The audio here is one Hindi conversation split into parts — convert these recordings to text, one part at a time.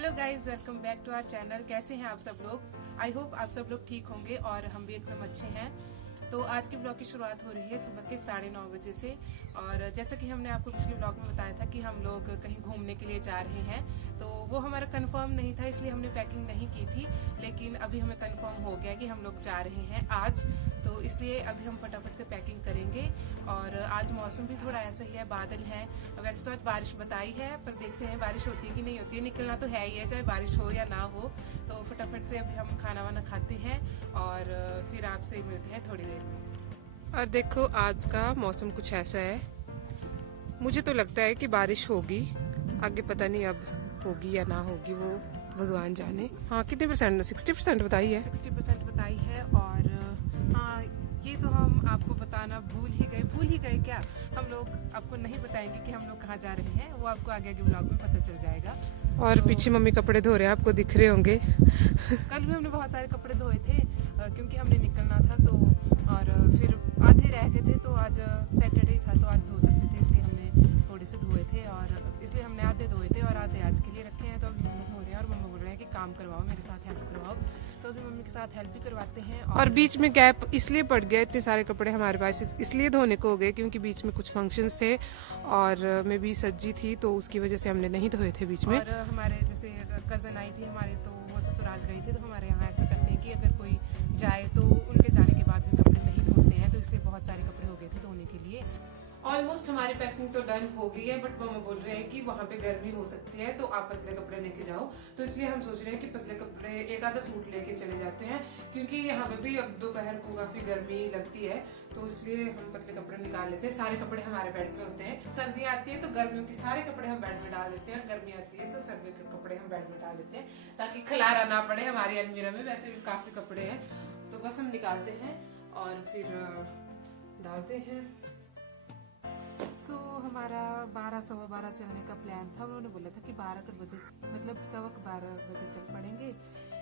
Hello guys, welcome back to our channel. कैसे हैं आप सब लोग? आई होप आप सब लोग ठीक होंगे और हम भी एकदम अच्छे हैं। तो आज के ब्लॉग की शुरुआत हो रही है सुबह के 9:30 बजे से। और जैसा कि हमने आपको पिछले ब्लॉग में बताया था कि हम लोग कहीं घूमने के लिए जा रहे हैं, तो वो हमारा कंफर्म नहीं था, इसलिए हमने पैकिंग नहीं की थी। लेकिन अभी हमें कंफर्म हो गया कि हम लोग जा रहे हैं आज, तो इसलिए अभी हम फटाफट से पैकिंग करेंगे। और आज मौसम भी थोड़ा ऐसा ही है, बादल है। वैसे तो आज बारिश बताई है, पर देखते हैं बारिश होती है कि नहीं होती है। निकलना तो है ही है, चाहे बारिश हो या ना हो। तो फटाफट से अभी हम खाना वाना खाते हैं और फिर आपसे मिलते हैं थोड़ी देर में। और देखो आज का मौसम कुछ ऐसा है, मुझे तो लगता है कि बारिश होगी। आगे पता नहीं अब होगी या ना होगी, वो भगवान जाने। हाँ, कितने परसेंट? 60% बताई है। 60% बताई है। और हाँ, ये तो हम आपको बताना भूल ही गए क्या? हम लोग आपको नहीं बताएंगे कि हम लोग कहाँ जा रहे हैं, वो आपको आगे के ब्लॉग में पता चल जाएगा। और तो पीछे मम्मी कपड़े धो रहे हैं, आपको दिख रहे होंगे। कल भी हमने बहुत सारे कपड़े धोए थे क्योंकि हमने निकलना था, तो और फिर आधे रह गए थे। तो आज सैटरडे था, तो आज धो सकते थे, इसलिए हमने थोड़े से धोए थे। और इसलिए हमने आधे धोए थे और आधे आज के लिए रखे हैं। तो अभी मम्मी धो रहे हैं और मम्मी बोल रहे हैं कि काम करवाओ, मेरे साथ हेल्प करवाओ। तो अभी मम्मी के साथ हेल्प भी करवाते हैं। और बीच में गैप इसलिए पड़ गया, इतने सारे कपड़े हमारे पास इसलिए धोने को हो गए क्योंकि बीच में कुछ फंक्शंस थे और मैं भी सज्जी थी, तो उसकी वजह से हमने नहीं धोए थे बीच में। और हमारे जैसे कजन आई थी हमारे, तो वो ससुराल गई थी। तो हमारे यहाँ ऐसा करते हैं कि अगर कोई जाए तो उनके जाने के बाद भी कपड़े नहीं धोते हैं, तो इसलिए बहुत सारे कपड़े हो गए थे धोने के लिए। ऑलमोस्ट हमारी पैकिंग तो डन हो गई है, बट मम्मा बोल रहे हैं कि वहाँ पे गर्मी हो सकती है, तो आप पतले कपड़े लेके जाओ। तो इसलिए हम सोच रहे हैं कि पतले कपड़े, एक आधा सूट लेके चले जाते हैं, क्योंकि यहाँ पे भी अब दोपहर को काफी गर्मी लगती है। तो इसलिए हम पतले कपड़े निकाल लेते हैं। सारे कपड़े हमारे बेड में होते हैं। सर्दी आती है तो गर्मियों के सारे कपड़े हम बेड में डाल देते हैं, गर्मी आती है तो सर्दियों के कपड़े हम बेड में डाल देते हैं, ताकि खलारा ना पड़े हमारी अलमीरा में। वैसे भी काफी कपड़े हैं, तो बस हम निकालते हैं और फिर डालते हैं। सो हमारा 12 सवा 12 चलने का प्लान था। उन्होंने बोला था कि 12 बजे, मतलब 12:15 बजे चल पड़ेंगे।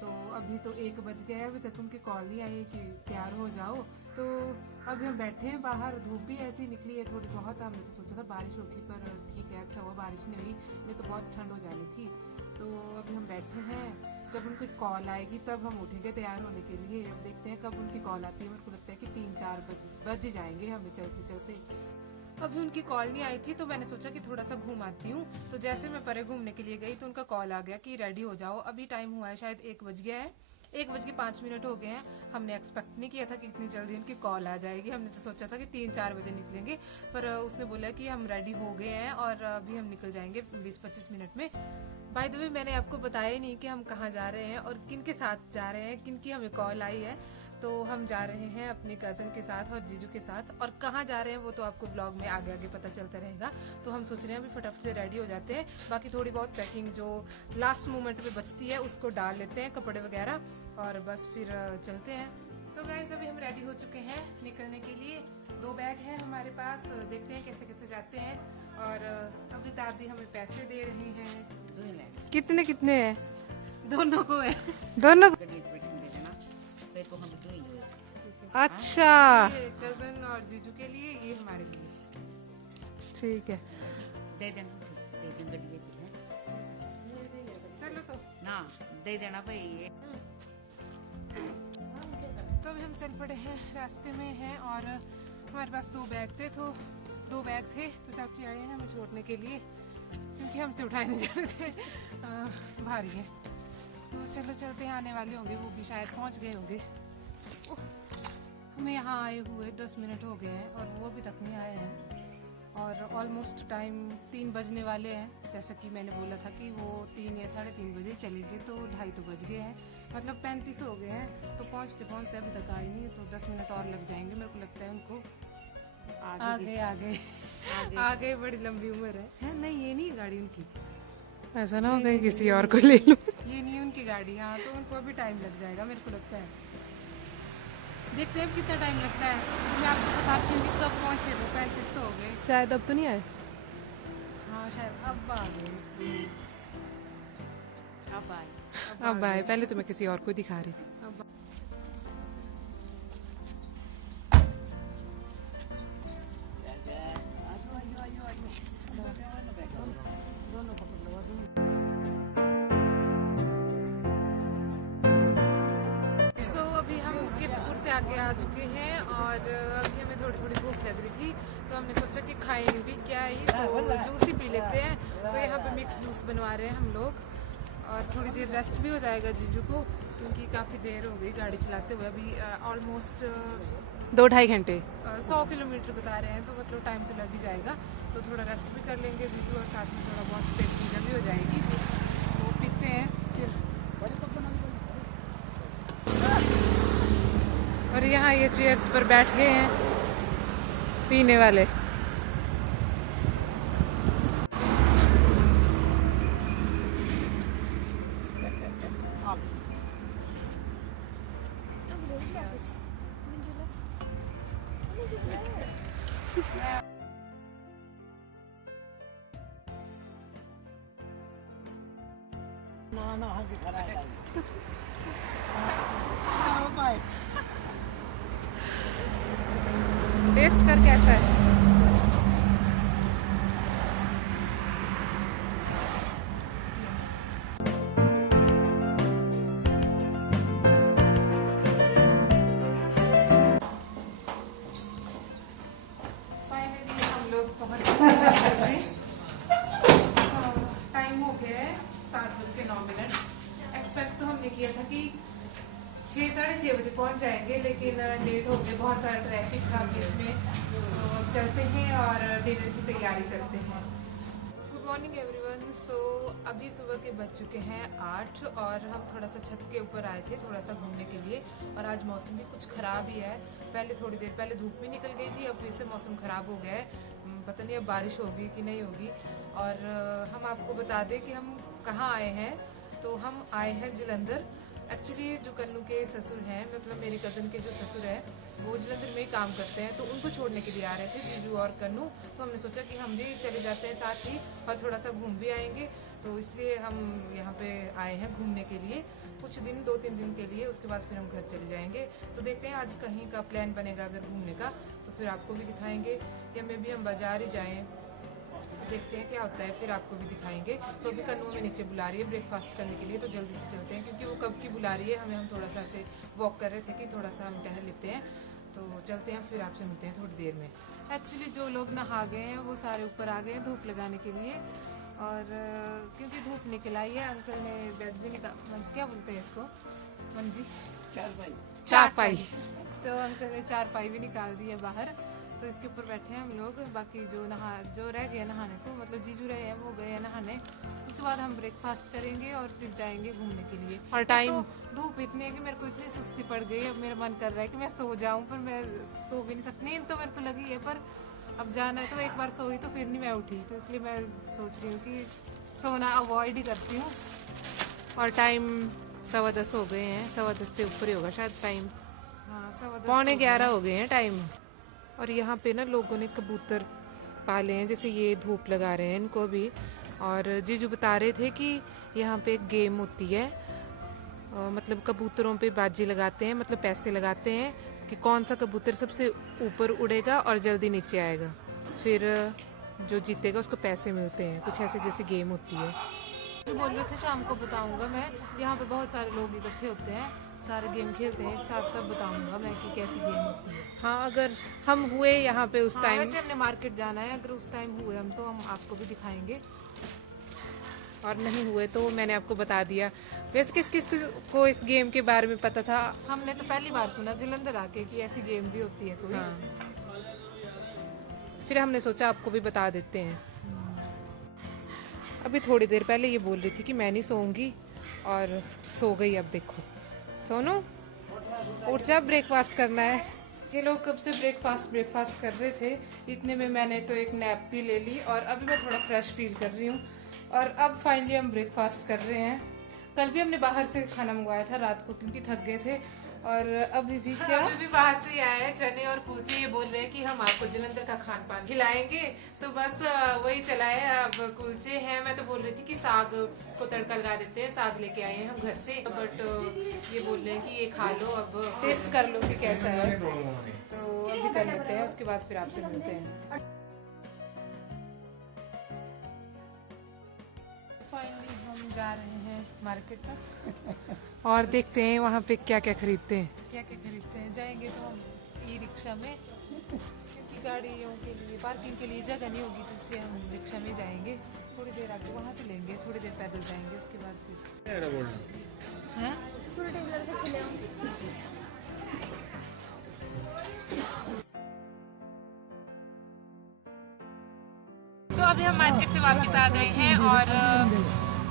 तो अभी तो 1 बज गया है, अभी तक उनकी कॉल नहीं आई कि तैयार हो जाओ। तो अभी हम बैठे हैं बाहर, धूप भी ऐसी निकली है थोड़ी बहुत। हमने तो सोचा था बारिश होगी, पर ठीक है, अच्छा हुआ बारिश नहीं हुई, नहीं तो बहुत ठंड हो जानी थी। तो अभी हम बैठे हैं, जब उनकी कॉल आएगी तब हम उठेंगे तैयार होने के लिए। अब देखते हैं कब उनकी कॉल आती है। मेरे को लगता है कि 3-4 बज जाएंगे हमें चलते चलते। अभी उनकी कॉल नहीं आई थी, तो मैंने सोचा कि थोड़ा सा घूम आती हूँ। तो जैसे मैं परे घूमने के लिए गई तो उनका कॉल आ गया कि रेडी हो जाओ। अभी टाइम हुआ है शायद 1 बज गया है, 1:05 हो गए हैं। हमने एक्सपेक्ट नहीं किया था कि इतनी जल्दी उनकी कॉल आ जाएगी। हमने तो सोचा था कि 3-4 बजे निकलेंगे, पर उसने बोला कि हम रेडी हो गए हैं और अभी हम निकल जाएंगे 20-25 मिनट में। बाय द वे, मैंने आपको बताया ही नहीं कि हम कहाँ जा रहे हैं और किन के साथ जा रहे हैं, किन की हमें कॉल आई है। तो हम जा रहे हैं अपने कजन के साथ और जीजू के साथ, और कहाँ जा रहे हैं वो तो आपको ब्लॉग में आगे आगे पता चलता रहेगा। तो हम सोच रहे हैं अभी फटाफट से रेडी हो जाते हैं। बाकी थोड़ी बहुत पैकिंग जो लास्ट मोमेंट पे बचती है उसको डाल लेते हैं, कपड़े वगैरह, और बस फिर चलते हैं। सो गाइस, अभी हम रेडी हो चुके हैं निकलने के लिए। 2 बैग हैं हमारे पास, देखते हैं कैसे कैसे जाते हैं। और अभी दादी हमें पैसे दे रही हैं। कितने कितने हैं? दोनों को है, दोनों। अच्छा, ये कजन और जीजू के लिए, ये हमारे लिए। ठीक है, दे देना चलो तो ना, दे देना भाई ये। तो अभी हम चल पड़े हैं, रास्ते में हैं। और हमारे पास 2 बैग थे, तो 2 बैग थे, तो चाची आए हैं हमें छोड़ने के लिए, क्योंकि हमसे उठाए नहीं जा रहे थे, भारी है। तो चलो चलते हैं, आने वाले होंगे वो भी, शायद पहुंच गए होंगे। हमें यहाँ आए हुए 10 मिनट हो गए हैं और वो अभी तक नहीं आए हैं। और ऑलमोस्ट टाइम 3 बजने वाले हैं। जैसा कि मैंने बोला था कि वो 3 या 3:30 बजे चलेंगे, तो 2:30 तो बज गए हैं, मतलब 35 हो गए हैं। तो पहुँचते पहुँचते अभी तक आए नहीं, तो 10 मिनट और लग जाएंगे। मेरे को लगता है उनको आगे बड़ी लंबी उम्र है। नहीं, ये नहीं गाड़ी उनकी, ऐसा ना हो गई किसी और को ले लूं। ये नहीं उनकी गाड़ी। हाँ, तो उनको अभी टाइम लग जाएगा मेरे को लगता है। देखते हैं कितना टाइम लगता है, मैं आपको बताती हूँ कि कब पहुँचे। वो 35 तो हो गए शायद, अब तो नहीं आए। हाँ शायद अब आ गए, अब आए। पहले तो मैं किसी और को दिखा रही थी। अब से आगे आ चुके हैं और अभी हमें थोड़ी थोड़ी भूख लग रही थी, तो हमने सोचा कि खाएंगे भी क्या ही, तो जूस ही पी लेते हैं। तो यहाँ पे मिक्स जूस बनवा रहे हैं हम लोग और थोड़ी देर रेस्ट भी हो जाएगा जीजू को, क्योंकि काफ़ी देर हो गई गाड़ी चलाते हुए। अभी ऑलमोस्ट 2-2.5 घंटे 100 किलोमीटर बता रहे हैं, तो मतलब टाइम तो लग ही जाएगा। तो थोड़ा रेस्ट भी कर लेंगे जीजू और साथ में थोड़ा बहुत पेट पूजा भी हो जाएगी। तो पीते हैं फिर। और यहाँ ये चेयर्स पर बैठ गए हैं पीने वाले। टेस्ट कर कैसा है? फाइनली हम लोग पहुंच गए घर में। टाइम हो गया है 7:09। एक्सपेक्ट तो हमने किया था कि 6-6:30 बजे पहुंच जाएंगे, लेकिन लेट हो गए, बहुत सारा ट्रैफिक था बीच में। तो अब चलते हैं और डिनर की तैयारी करते हैं। Good morning everyone. सो अभी सुबह के बज चुके हैं 8 और हम थोड़ा सा छत के ऊपर आए थे थोड़ा सा घूमने के लिए। और आज मौसम भी कुछ ख़राब ही है। पहले थोड़ी देर पहले धूप भी निकल गई थी, अब फिर से मौसम ख़राब हो गया है। पता नहीं अब बारिश होगी कि नहीं होगी। और हम आपको बता दें कि हम कहाँ आए हैं। तो हम आए हैं जलंधर। एक्चुअली जो कन्नू के ससुर हैं, मतलब मेरी कज़न के जो ससुर हैं, वो जलंधर में ही काम करते हैं, तो उनको छोड़ने के लिए आ रहे थे जीजू और कन्नू। तो हमने सोचा कि हम भी चले जाते हैं साथ ही और थोड़ा सा घूम भी आएंगे। तो इसलिए हम यहाँ पे आए हैं घूमने के लिए कुछ दिन, 2-3 दिन के लिए। उसके बाद फिर हम घर चले जाएंगे। तो देखते हैं आज कहीं का प्लान बनेगा अगर घूमने का, तो फिर आपको भी दिखाएंगे, या मे भी हम बाजार ही जाएँ। देखते हैं क्या होता है, फिर आपको भी दिखाएंगे। तो अभी कन्नू हमें नीचे बुला रही है ब्रेकफास्ट करने के लिए, तो जल्दी से चलते हैं क्योंकि वो कब की बुला रही है हमें। हम थोड़ा सा ऐसे वॉक कर रहे थे कि थोड़ा सा हम टहल लेते हैं। तो चलते हैं, फिर आपसे मिलते हैं थोड़ी देर में। एक्चुअली जो लोग नहा गए हैं वो सारे ऊपर आ गए हैं धूप लगाने के लिए। और क्योंकि धूप निकल आई है, अंकल ने बेड भी निकाल, क्या बोलते हैं इसको मंजी, चारपाई। तो अंकल ने चारपाई भी निकाल दी है बाहर, तो इसके ऊपर बैठे हैं हम लोग। बाकी जो रह गए नहाने को, मतलब जीजू रहे हैं वो गए हैं नहाने। उसके बाद हम ब्रेकफास्ट करेंगे और फिर जाएंगे घूमने के लिए। और टाइम तो धूप इतनी है कि मेरे को इतनी सुस्ती पड़ गई, अब मेरा मन कर रहा है कि मैं सो जाऊं, पर मैं सो भी नहीं सकती। नींद तो मेरे को लगी है, पर अब जाना है तो एक बार सोई तो फिर नहीं मैं उठी, तो इसलिए मैं सोच रही हूँ कि सोना अवॉइड ही करती हूँ। और टाइम 10:15 हो गए हैं, 10:15 से ऊपर ही होगा शायद टाइम। हाँ, 10:15 हो गए हैं टाइम। और यहाँ पे ना लोगों ने कबूतर पाले हैं, जैसे ये धूप लगा रहे हैं इनको भी। और जीजू बता रहे थे कि यहाँ पे एक गेम होती है, मतलब कबूतरों पे बाजी लगाते हैं, मतलब पैसे लगाते हैं कि कौन सा कबूतर सबसे ऊपर उड़ेगा और जल्दी नीचे आएगा, फिर जो जीतेगा उसको पैसे मिलते हैं। कुछ ऐसे जैसी गेम होती है। जो बोल रहे थे शाम को बताऊंगा मैं, यहाँ पे बहुत सारे लोग इकट्ठे होते हैं, सारे गेम खेलते हैं एक साथ, तब बताऊंगा मैं कि कैसी गेम होती है। हाँ, अगर हम हुए यहाँ पे उस टाइम, वैसे हमने मार्केट जाना है, अगर उस टाइम हुए हम तो हम आपको भी दिखाएंगे, और नहीं हुए तो मैंने आपको बता दिया। वैसे किस किस को इस गेम के बारे में पता था? हमने तो पहली बार सुना जलंधर आके कि ऐसी गेम भी होती है कोई। हाँ। फिर हमने सोचा आपको भी बता देते हैं। अभी थोड़ी देर पहले ये बोल रही थी कि मैं नहीं सोऊंगी, और सो गई। अब देखो, सोनू उठ जा, ब्रेकफास्ट करना है। ये लोग कब से ब्रेकफास्ट कर रहे थे, इतने में मैंने तो एक नैप भी ले ली और अभी मैं थोड़ा फ्रेश फील कर रही हूँ। और अब फाइनली हम ब्रेकफास्ट कर रहे हैं। कल भी हमने बाहर से खाना मंगवाया था रात को क्योंकि थक गए थे, और अभी भी अभी भी बाहर से ही आए हैं चने और कुलचे। ये बोल रहे हैं कि हम आपको जलंधर का खान पान खिलाएंगे, तो बस वही चला है। अब कुलचे हैं, मैं तो बोल रही थी कि साग को तड़का लगा देते हैं, साग लेके आए हैं हम घर से, बट ये बोल रहे हैं कि ये खा लो, अब टेस्ट कर लो कि कैसा है। तो अभी कर लेते हैं, उसके बाद फिर आपसे मिलते हैं। फाइनली हम जा रहे हैं मार्केट तक और देखते हैं वहाँ पे क्या क्या खरीदते हैं। क्या क्या खरीदते हैं, जाएंगे तो हम ई रिक्शा में, क्योंकि गाड़ियों के लिए पार्किंग के लिए जगह नहीं होगी, तो इसलिए हम रिक्शा में जाएंगे। थोड़ी देर आके वहाँ से लेंगे, थोड़ी देर पैदल जाएंगे, उसके बाद फिर हैं? तो अभी हम मार्केट से वापस आ गए हैं और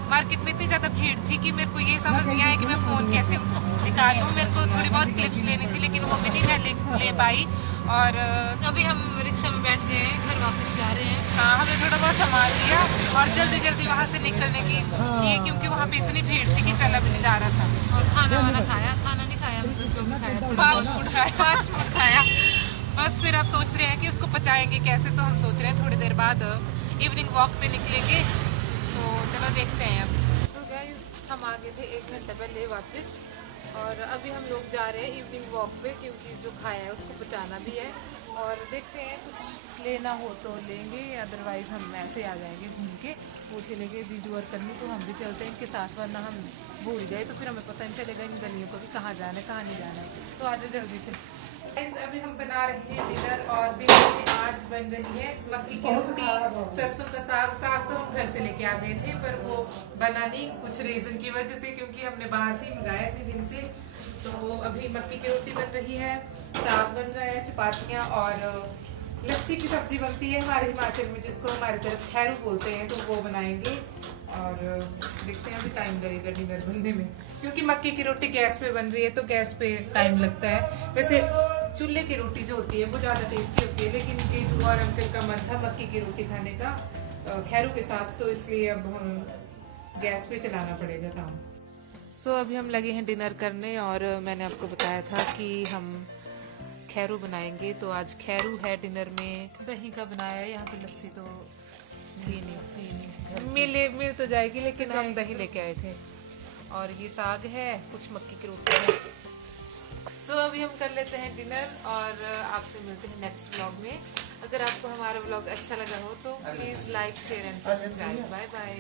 मार्केट में इतनी ज़्यादा भीड़ थी कि मेरे को ये समझ नहीं आया कि मैं फ़ोन कैसे निकालूं। मेरे को थोड़ी बहुत क्लिप्स लेनी थी, लेकिन वो भी नहीं मैं ले पाई। और अभी हम रिक्शा में बैठ गए हैं, घर वापस जा रहे हैं। हाँ, हमने थोड़ा बहुत सामान लिया और जल्दी जल्दी वहाँ से निकलने की ये, क्योंकि वहाँ पे इतनी भीड़ थी कि चला भी नहीं जा रहा था। और खाना वाना खाया, खाना नहीं खाया, मतलब जो भी खाया फास्ट फूड खाया। बस फिर अब सोच रहे हैं कि उसको पचाएंगे कैसे, तो हम सोच रहे हैं थोड़ी देर बाद इवनिंग वॉक पे निकलेंगे। सो चलो देखते हैं अब। सो गाइस, हम आ गए थे 1 घंटा पहले वापस और अभी हम लोग जा रहे हैं इवनिंग वॉक पे, क्योंकि जो खाया है उसको पचाना भी है। और देखते हैं कुछ लेना हो तो लेंगे, अदरवाइज हम ऐसे आ जाएंगे घूम के। वो चले गए जीजू और कन्नू, तो हम भी चलते हैं इनके साथ, वरना हम भूल गए तो फिर हमें पता नहीं चलेगा इन गलियों को कि कहाँ जाना है कहाँ नहीं जाना है। तो आज जल्दी से अभी हम बना रहे हैं डिनर और डिनर में आज बन रही है मक्की की रोटी, सरसों का साग। साग तो हम घर से लेके आ गए थे, पर वो बना नहीं कुछ रीजन की वजह से, क्योंकि हमने बाहर से ही मंगाया इतने दिन से। तो अभी मक्की की रोटी बन रही है, साग बन रहा है, चपातियाँ और लस्सी की सब्जी बनती है हमारे हिमाचल में, जिसको हमारी तरफ खैरू बोलते हैं, तो वो बनाएंगे। और देखते हैं अभी टाइम लगेगा डिनर बनने में, क्योंकि मक्की की रोटी गैस पे बन रही है तो गैस पे टाइम लगता है। वैसे चूल्हे की रोटी जो होती है वो ज़्यादा टेस्टी होती है, लेकिन जीजू और अंकल का मन था मक्की की रोटी खाने का खैरू के साथ, तो इसलिए अब हम गैस पे चलाना पड़ेगा काम। सो अभी हम लगे हैं डिनर करने और मैंने आपको बताया था कि हम खैरू बनाएंगे, तो आज खैरू है डिनर में। दही का बनाया है, यहाँ पे लस्सी तो मिल तो जाएगी, लेकिन हम दही लेके आए थे। और ये साग है, कुछ मक्की की रोटी है। सो अभी हम कर लेते हैं डिनर और आपसे मिलते हैं नेक्स्ट व्लॉग में। अगर आपको हमारा व्लॉग अच्छा लगा हो तो please like share and subscribe. Bye bye.